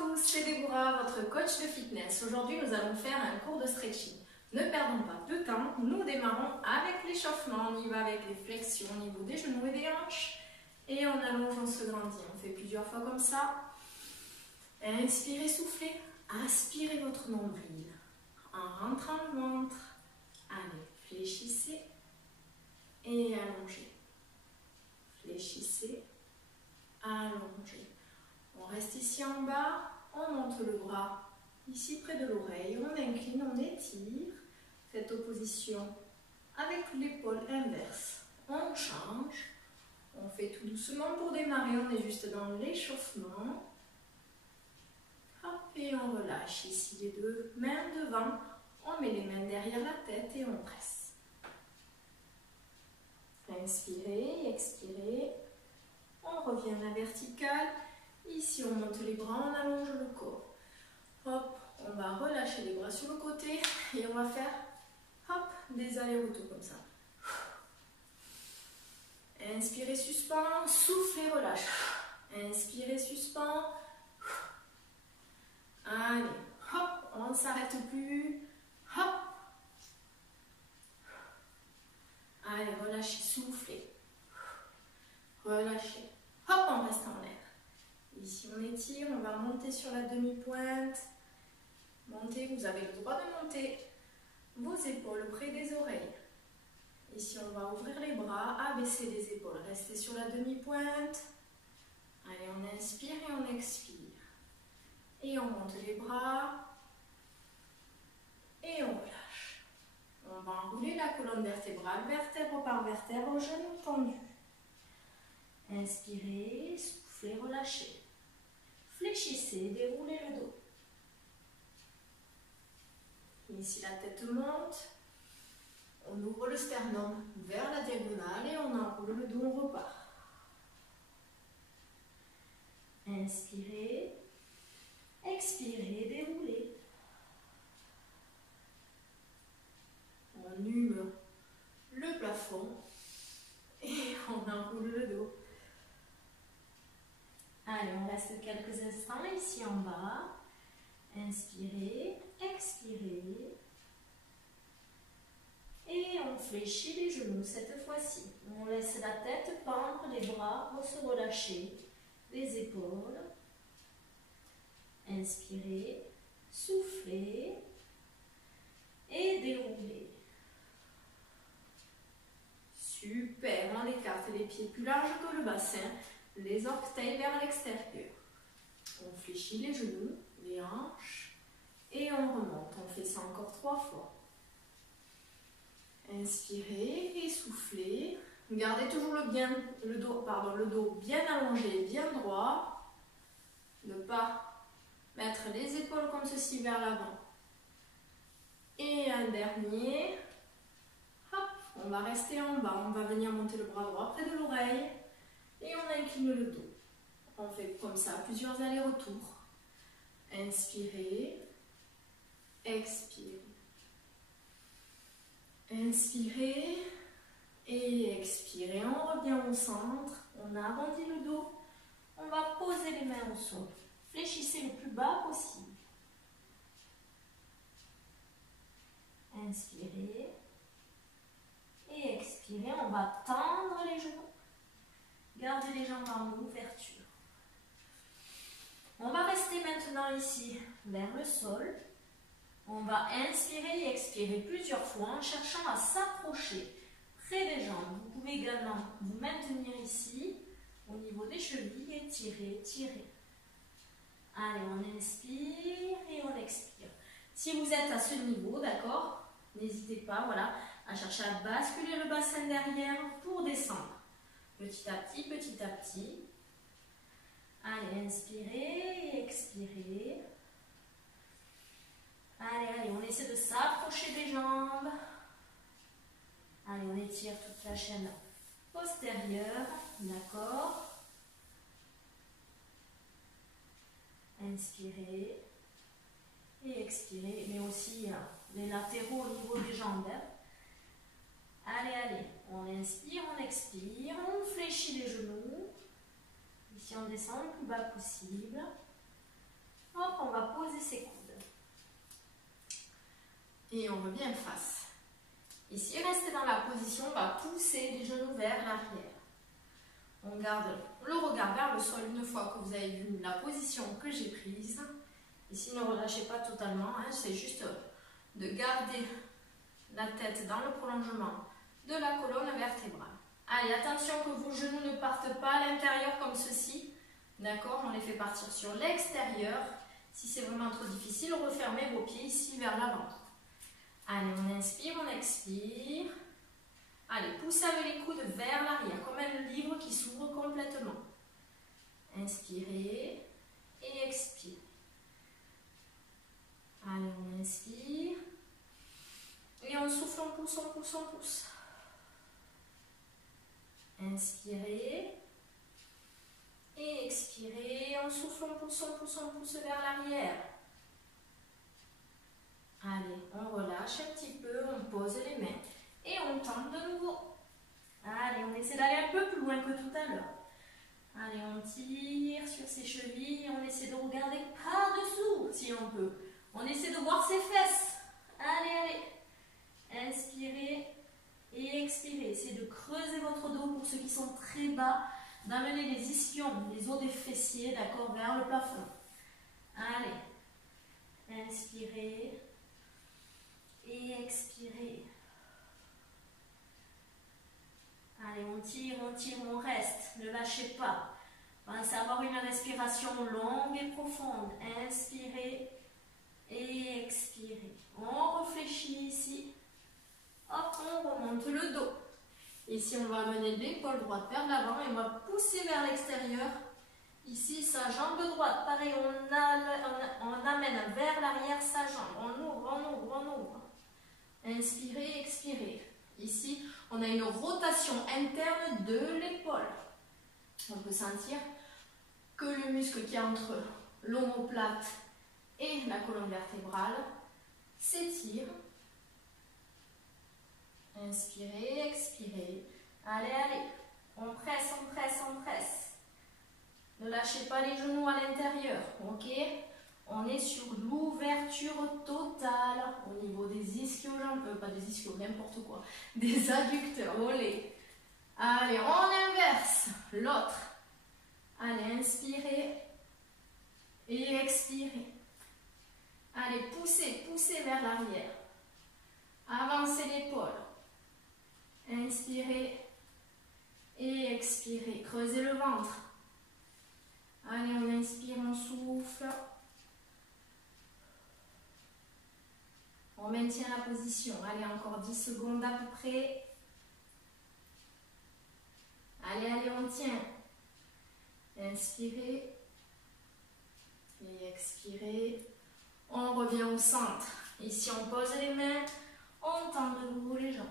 tous, c'est Déborah, votre coach de fitness. Aujourd'hui, nous allons faire un cours de stretching. Ne perdons pas de temps, nous démarrons avec l'échauffement. On y va avec les flexions au niveau des genoux et des hanches. Et en allongeant, on se grandit. On fait plusieurs fois comme ça. Inspirez, soufflez. Aspirez votre nombril. En rentrant le ventre. Allez, fléchissez et allongez. Fléchissez, allongez. On reste ici en bas, on monte le bras ici près de l'oreille, on incline, on étire. Faites opposition avec l'épaule inverse. On change, on fait tout doucement pour démarrer, on est juste dans l'échauffement. Hop, et on relâche ici les deux mains devant, on met les mains derrière la tête et on presse. Inspirez, expirez, on revient à la verticale. Ici, on monte les bras, on allonge le corps. Hop, on va relâcher les bras sur le côté et on va faire hop, des allers-retours comme ça. Inspirez, suspend, soufflez, relâche. Inspirez, suspend. Allez, hop, on ne s'arrête plus. Hop. Allez, relâchez, soufflez. Relâchez. Hop, on reste en l'air. Ici, on étire, on va monter sur la demi-pointe. Montez, vous avez le droit de monter vos épaules près des oreilles. Ici, on va ouvrir les bras, abaisser les épaules. Restez sur la demi-pointe. Allez, on inspire et on expire. Et on monte les bras. Et on relâche. On va enrouler la colonne vertébrale, vertèbre par vertèbre, genoux tendus. Inspirez, soufflez, relâchez. Fléchissez, déroulez le dos. Ici, la tête monte. On ouvre le sternum vers la diagonale et on enroule le dos, on repart. Inspirez, expirez, déroulez. On hume le plafond et on enroule le dos. Allez, on reste quelques instants ici en bas. Inspirez, expirez. Et on fléchit les genoux cette fois-ci. On laisse la tête pendre, les bras vont se relâcher. Les épaules. Inspirez, soufflez et déroulez. Super, on écarte les pieds plus larges que le bassin. Les orteils vers l'extérieur. On fléchit les genoux, les hanches et on remonte. On fait ça encore 3 fois. Inspirez et soufflez. Gardez toujours le dos bien allongé, bien droit. Ne pas mettre les épaules comme ceci vers l'avant. Et un dernier. Hop, on va rester en bas. On va venir monter le bras droit près de l'oreille. Et on incline le dos. On fait comme ça plusieurs allers-retours. Inspirez. Expirez. Inspirez. Et expirez. On revient au centre. On arrondit le dos. On va poser les mains au sol. Fléchissez le plus bas possible. Inspirez. Et expirez. On va tendre les genoux. Gardez les jambes en ouverture. On va rester maintenant ici vers le sol. On va inspirer et expirer plusieurs fois en cherchant à s'approcher près des jambes. Vous pouvez également vous maintenir ici au niveau des chevilles et tirer, tirer. Allez, on inspire et on expire. Si vous êtes à ce niveau, d'accord, n'hésitez pas, voilà, à chercher à basculer le bassin derrière pour descendre. Petit à petit, petit à petit. Allez, inspirez et expirez. Allez, on essaie de s'approcher des jambes. Allez, on étire toute la chaîne postérieure, d'accord. Inspirez et expirez, mais aussi les latéraux au niveau des jambes. Allez, allez, on inspire, on expire, on fléchit les genoux. Ici, on descend le plus bas possible. on va poser ses coudes. Et on revient face. Ici, restez dans la position, on va pousser les genoux vers l'arrière. On garde le regard vers le sol une fois que vous avez vu la position que j'ai prise. Ici, ne relâchez pas totalement, hein, c'est juste de garder la tête dans le prolongement de la colonne vertébrale. Allez, attention que vos genoux ne partent pas à l'intérieur comme ceci. D'accord, on les fait partir sur l'extérieur. Si c'est vraiment trop difficile, refermez vos pieds ici vers l'avant. Allez, on inspire, on expire. Allez, poussez avec les coudes vers l'arrière, comme un livre qui s'ouvre complètement. Inspirez et expirez. Allez, on inspire. Et on souffle, on pousse, on pousse, on pousse. Inspirez. Et expirez. On souffle, on pousse, on pousse, on pousse vers l'arrière. Allez, on relâche un petit peu, on pose les mains. Et on tente de nouveau. Allez, on essaie d'aller un peu plus loin que tout à l'heure. Allez, on tire sur ses chevilles. On essaie de regarder par-dessous, si on peut. On essaie de voir ses fesses. Allez, allez. Inspirez et expirez. Essayez de creuser votre dos pour ceux qui sont très bas. D'amener les ischions, les os des fessiers, d'accord, vers le plafond. Allez. Inspirez. Et expirez. Allez, on tire, on reste. Ne lâchez pas. Pensez à avoir une respiration longue et profonde. Inspirez et expirez. On réfléchit ici. Hop, on remonte le dos. Ici, on va amener l'épaule droite vers l'avant et on va pousser vers l'extérieur. Ici, sa jambe droite. Pareil, on amène vers l'arrière sa jambe. On ouvre, on ouvre, on ouvre. Inspirez, expirez. Ici, on a une rotation interne de l'épaule. On peut sentir que le muscle qui est entre l'omoplate et la colonne vertébrale s'étire. Inspirez, expirez. Allez, allez. On presse, on presse, on presse. Ne lâchez pas les genoux à l'intérieur, ok? On est sur l'ouverture totale au niveau des ischio-jambes, pas des ischios, n'importe quoi, des adducteurs, olé. Allez, on inverse l'autre. Allez, inspirez et expirez. Allez, poussez, poussez vers l'arrière. Avancez l'épaule. Inspirez et expirez. Creusez le ventre. Allez, on inspire, on souffle. On maintient la position. Allez, encore 10 secondes à peu près. Allez, allez, on tient. Inspirez et expirez. On revient au centre. Ici, on pose les mains. On tend de nouveau les jambes.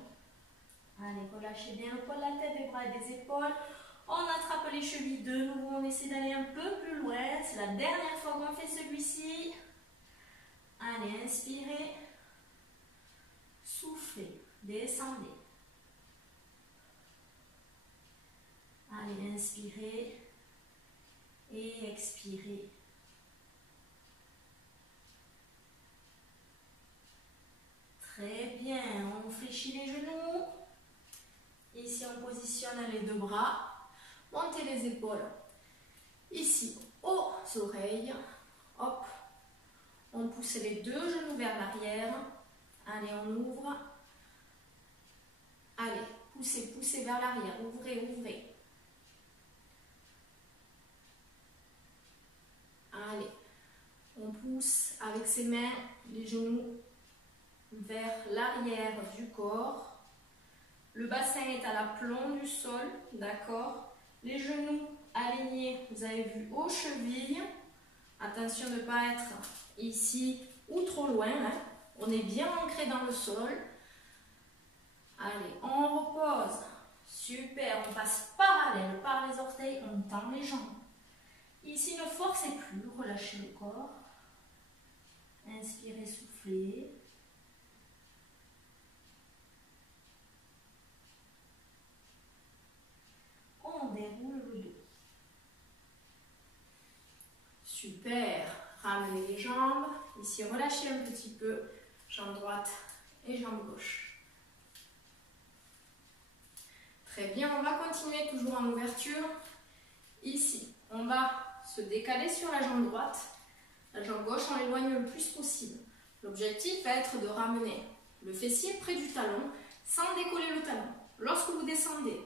Allez, relâchez bien le poids de la tête, des bras et des épaules. On attrape les chevilles de nouveau. On essaie d'aller un peu plus loin. C'est la dernière fois qu'on fait celui-ci. Allez, inspirez. Soufflez. Descendez. Allez, inspirez. Et expirez. Très bien. On fléchit les genoux. Ici, on positionne les deux bras. Montez les épaules. Ici, aux oreilles. Hop. On pousse les deux genoux vers l'arrière. Allez, on ouvre. Allez, poussez, poussez vers l'arrière. Ouvrez, ouvrez. Allez. On pousse avec ses mains les genoux vers l'arrière du corps. Le bassin est à l'aplomb du sol, d'accord? Les genoux alignés, vous avez vu, aux chevilles. Attention de ne pas être ici ou trop loin. Hein. On est bien ancré dans le sol. Allez, on repose. Super, on passe parallèle par les orteils, on tend les jambes. Ici, ne forcez plus, relâchez le corps. Inspirez, soufflez. On déroule le dos. Super. ramenez les jambes. Ici, relâchez un petit peu. Jambe droite et jambe gauche. Très bien, on va continuer toujours en ouverture. Ici, on va se décaler sur la jambe droite. La jambe gauche, on l'éloigne le plus possible. L'objectif va être de ramener le fessier près du talon sans décoller le talon. Lorsque vous descendez,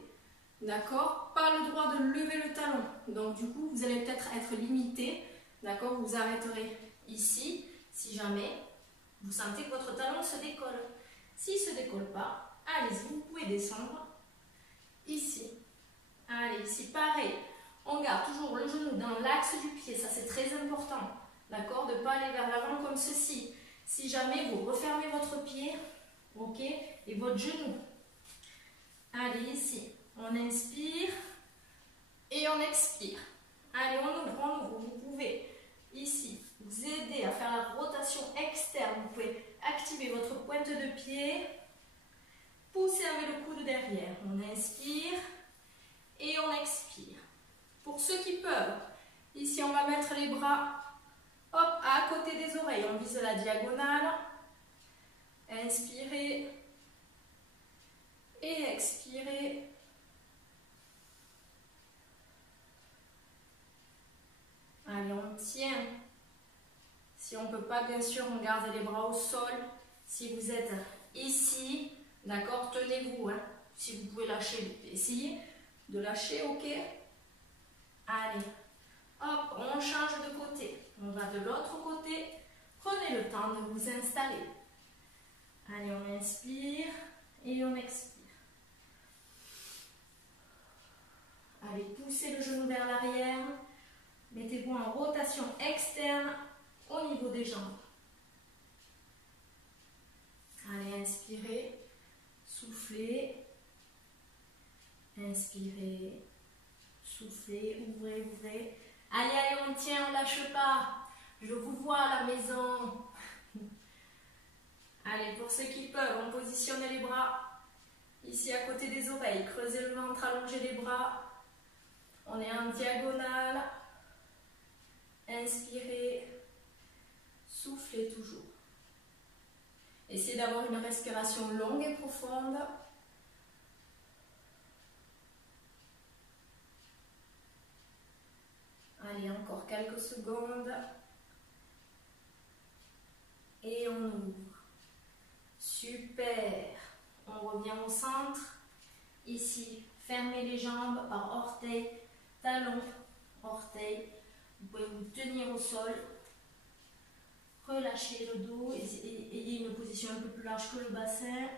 d'accord, pas le droit de lever le talon. Donc du coup, vous allez peut-être être limité. D'accord, vous arrêterez ici si jamais vous sentez que votre talon se décolle. S'il ne se décolle pas, allez-y, vous pouvez descendre ici. Allez, ici, pareil. On garde toujours le genou dans l'axe du pied, ça c'est très important. D'accord, de ne pas aller vers l'avant comme ceci. Si jamais vous refermez votre pied, ok, et votre genou. Allez, ici, on inspire et on expire. Allez, on ouvre. Vous pouvez ici vous aider à faire la rotation externe. Vous pouvez activer votre pointe de pied. Poussez avec le coude derrière. On inspire et on expire. Pour ceux qui peuvent, ici on va mettre les bras hop, à côté des oreilles. On vise la diagonale. Inspirez et expirez. Allez, on tient. Si on ne peut pas, bien sûr, on garde les bras au sol. Si vous êtes ici, d'accord, tenez-vous. Hein. Si vous pouvez lâcher, essayez de lâcher, ok. Allez, hop, on change de côté. On va de l'autre côté. Prenez le temps de vous installer. Allez, on inspire et on expire. Allez, poussez le genou vers l'arrière. Mettez-vous en rotation externe au niveau des jambes. Allez, inspirez, soufflez, inspirez, soufflez, ouvrez. Allez, on tient, on ne lâche pas. Je vous vois à la maison. Allez, pour ceux qui peuvent, on positionne les bras ici à côté des oreilles. Creusez le ventre, allongez les bras. On est en diagonale. Inspirez, soufflez toujours. Essayez d'avoir une respiration longue et profonde. Allez, encore quelques secondes. Et on ouvre. Super. On revient au centre. Ici, fermez les jambes par orteil, talon, orteil. Vous pouvez vous tenir au sol. Relâchez le dos. Ayez une position un peu plus large que le bassin.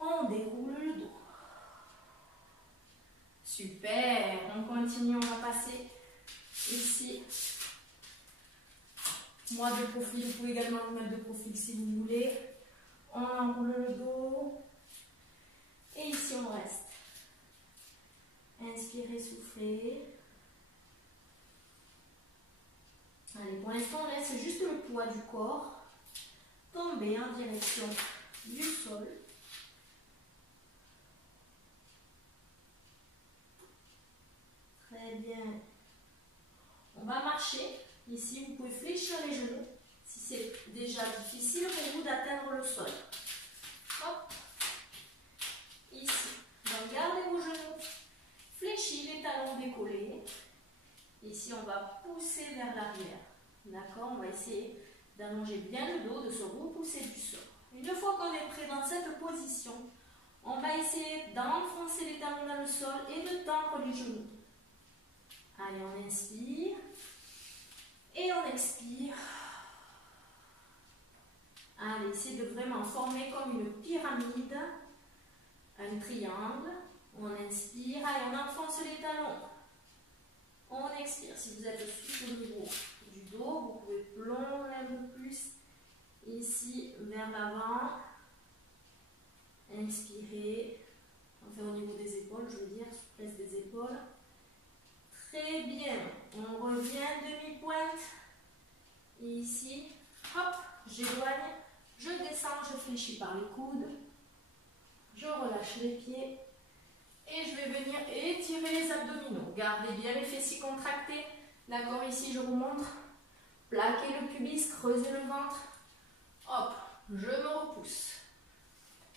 On déroule le dos. Super. On continue. On va passer ici. Moi de profil. Vous pouvez également vous mettre de profil si vous voulez. On enroule le dos. Et ici, on reste. Inspirez, soufflez. Allez, pour l'instant, on laisse juste le poids du corps tomber en direction du sol. Très bien. On va marcher. Ici, vous pouvez fléchir les genoux si c'est déjà difficile pour vous d'atteindre le sol. Hop. Ici. Donc, gardez vos genoux. Fléchis les talons décollés. Ici, on va pousser vers l'arrière. D'accord? On va essayer d'allonger bien le dos, de se repousser du sol. Une fois qu'on est prêt dans cette position, on va essayer d'enfoncer les talons dans le sol et de tendre les genoux. Allez, on inspire et on expire. Allez, essayez de vraiment former comme une pyramide, un triangle. On inspire, allez, on enfonce les talons. On expire. Si vous êtes au niveau du dos, vous pouvez plonger un peu plus ici vers l'avant. Inspirez. On fait au niveau des épaules, je veux dire, souplesse des épaules. Très bien. On revient demi-pointe. Ici, hop, j'éloigne. Je descends, je fléchis par les coudes. Je relâche les pieds. Et je vais venir étirer les abdominaux. Gardez bien les fessiers contractés. D'accord, ici je vous montre. Plaquez le pubis, creusez le ventre. Hop, je me repousse.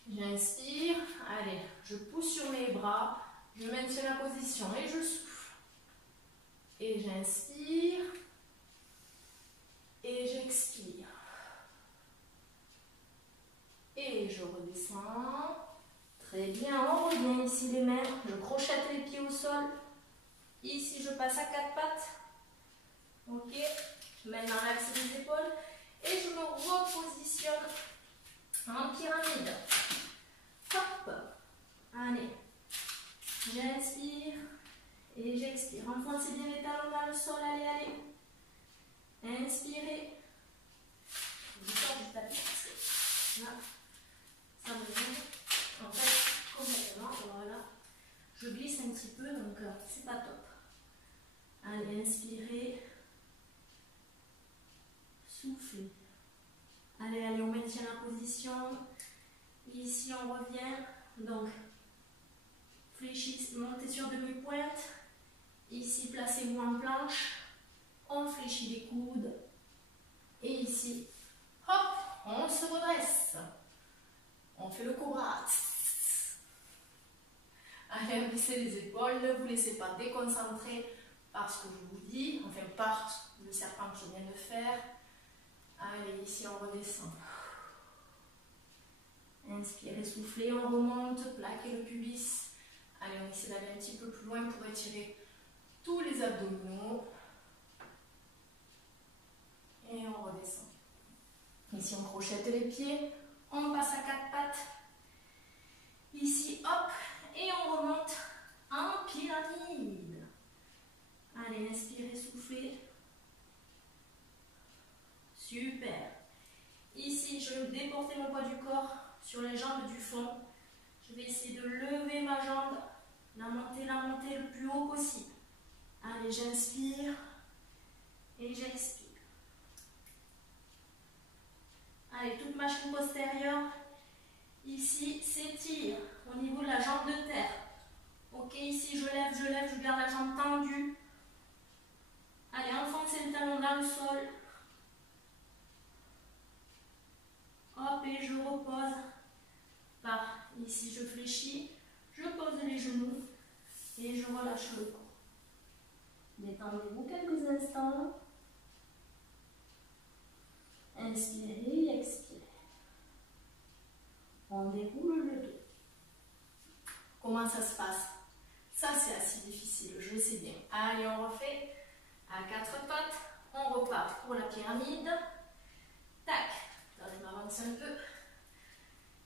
J'inspire. Allez, je pousse sur mes bras. Je maintiens la position et je souffle. Et j'inspire. Et j'expire. Et je redescends. Très bien, on revient ici les mains. Je crochette les pieds au sol. Ici, je passe à 4 pattes. Ok. Maintenant, l'axe des épaules. Et je me repositionne en pyramide. Hop. Allez. J'inspire. Et j'expire. Enfoncez bien les talons dans le sol. Allez, allez. Inspirez. Je sors du tapis parce que là, ça me vient. En fait, complètement. Voilà. Je glisse un petit peu, donc c'est pas top. Allez, inspirez. Soufflez. Allez, allez, on maintient la position. Ici, on revient. Donc, fléchissez, montez sur demi-pointe. Ici, placez-vous en planche. On fléchit les coudes. Et ici, hop, on se redresse. On fait le cobra. Allez, baissez les épaules. Ne vous laissez pas déconcentrer par ce que je vous dis. Enfin, par le serpent que je viens de faire. Allez, ici, on redescend. Inspirez, soufflez, on remonte. Plaquez le pubis. Allez, on essaie d'aller un petit peu plus loin pour étirer tous les abdominaux. Et on redescend. Ici, on crochette les pieds. On passe à 4 pattes. Ici, hop. Et on remonte en pyramide. Allez, inspirez, soufflez. Super. Ici, je vais déporter mon poids du corps sur les jambes du fond. Je vais essayer de lever ma jambe, la monter le plus haut possible. Allez, j'inspire et j'expire. Allez, toute machine postérieure, ici, s'étire au niveau de la jambe de terre. Ok, ici, je lève, je garde la jambe tendue. Allez, enfoncez le talon dans le sol. Hop, et je repose. Par ici, je fléchis, je pose les genoux et je relâche le corps. Détendez-vous quelques instants. Inspirez, expirez. On déroule le dos. Comment ça se passe? Ça, c'est assez difficile, je sais bien. Allez, on refait à 4 pattes. On repart pour la pyramide. Tac. Là, je m'avance un peu.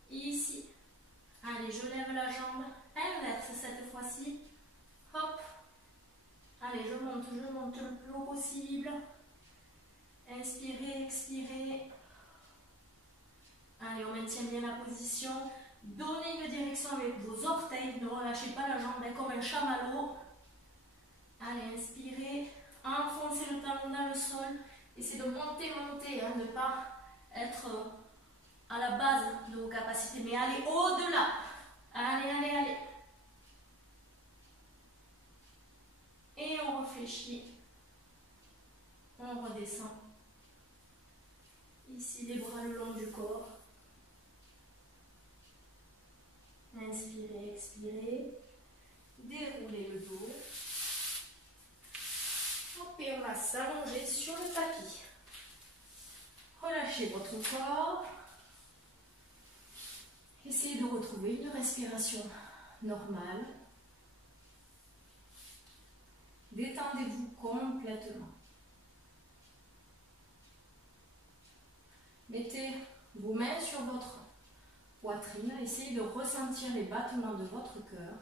Ici. Allez, je lève la jambe. Inverse cette fois-ci. Hop. Allez, je monte le plus haut possible. Inspirez, expirez. Allez, on maintient bien la position. Donnez une direction avec vos orteils. Ne relâchez pas la jambe comme un chamallow. Allez, inspirez. Enfoncez le talon dans le sol. Essayez de monter, hein, ne pas être à la base de vos capacités, mais allez au-delà. Allez, allez, allez. Et on réfléchit. On redescend. Ici, les bras le long du corps. Inspirez, expirez. Déroulez le dos. Hop, et on va s'allonger sur le tapis. Relâchez votre corps. Essayez de retrouver une respiration normale. Détendez-vous complètement. Mettez vos mains sur votre poitrine. Essayez de ressentir les battements de votre cœur.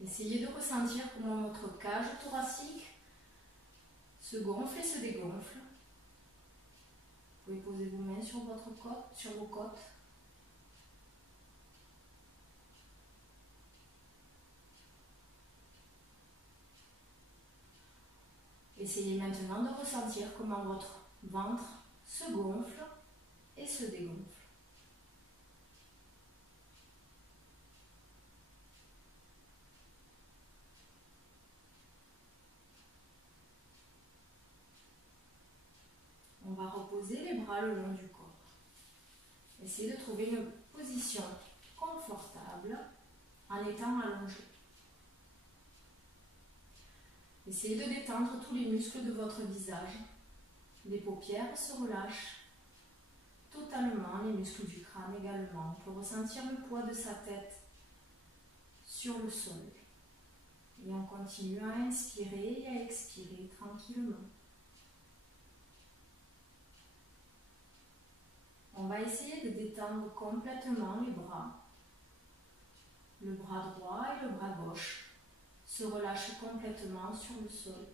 Essayez de ressentir comment votre cage thoracique se gonfle et se dégonfle. Vous pouvez poser vos mains sur votre côte, sur vos côtes. Essayez maintenant de ressentir comment votre ventre se gonfle et se dégonfle. bras le long du corps. Essayez de trouver une position confortable en étant allongé. Essayez de détendre tous les muscles de votre visage. Les paupières se relâchent totalement, les muscles du crâne également. On peut ressentir le poids de sa tête sur le sol. Et on continue à inspirer et à expirer tranquillement. On va essayer de détendre complètement les bras. Le bras droit et le bras gauche se relâchent complètement sur le sol.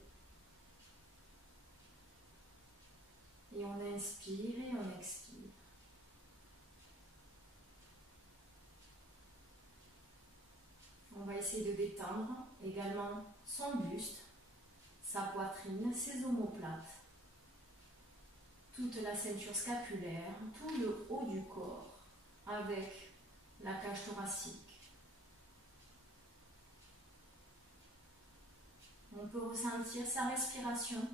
Et on inspire et on expire. On va essayer de détendre également son buste, sa poitrine, ses omoplates, toute la ceinture scapulaire, tout le haut du corps avec la cage thoracique. On peut ressentir sa respiration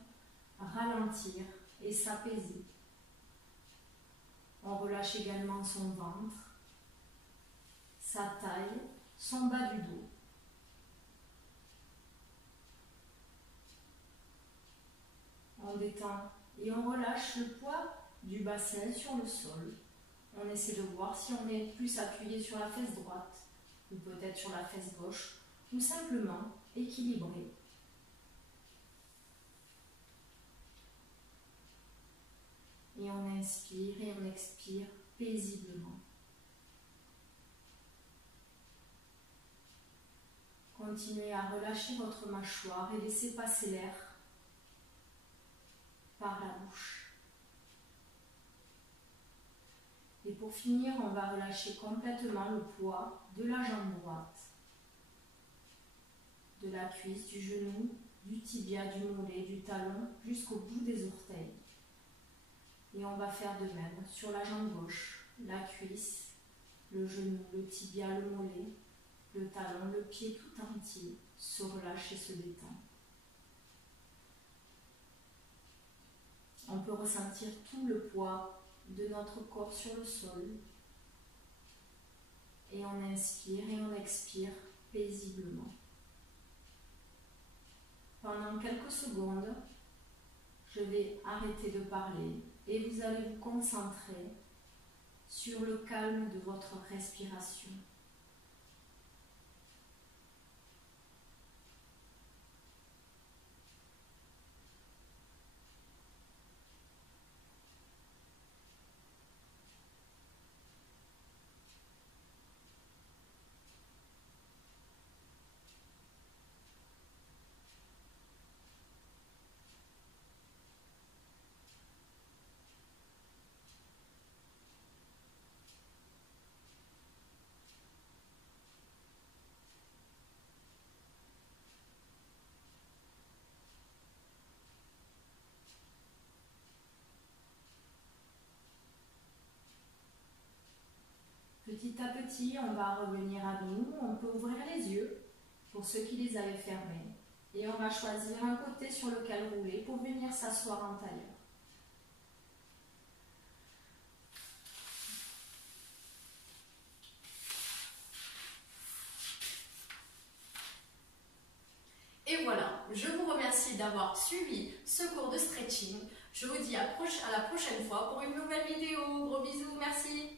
ralentir et s'apaiser. On relâche également son ventre, sa taille, son bas du dos. On détend et on relâche le poids du bassin sur le sol. On essaie de voir si on est plus appuyé sur la fesse droite ou peut-être sur la fesse gauche ou simplement équilibré. Et on inspire et on expire paisiblement. Continuez à relâcher votre mâchoire et laissez passer l'air par la bouche. Et pour finir, on va relâcher complètement le poids de la jambe droite, de la cuisse, du genou, du tibia, du mollet, du talon jusqu'au bout des orteils. Et on va faire de même sur la jambe gauche, la cuisse, le genou, le tibia, le mollet, le talon, le pied tout entier se relâche et se détend. On peut ressentir tout le poids de notre corps sur le sol. Et on inspire et on expire paisiblement. Pendant quelques secondes, je vais arrêter de parler et vous allez vous concentrer sur le calme de votre respiration. Petit à petit, on va revenir à nous. On peut ouvrir les yeux pour ceux qui les avaient fermés. Et on va choisir un côté sur lequel rouler pour venir s'asseoir en tailleur. Et voilà, je vous remercie d'avoir suivi ce cours de stretching. Je vous dis à la prochaine fois pour une nouvelle vidéo. Gros bisous, merci.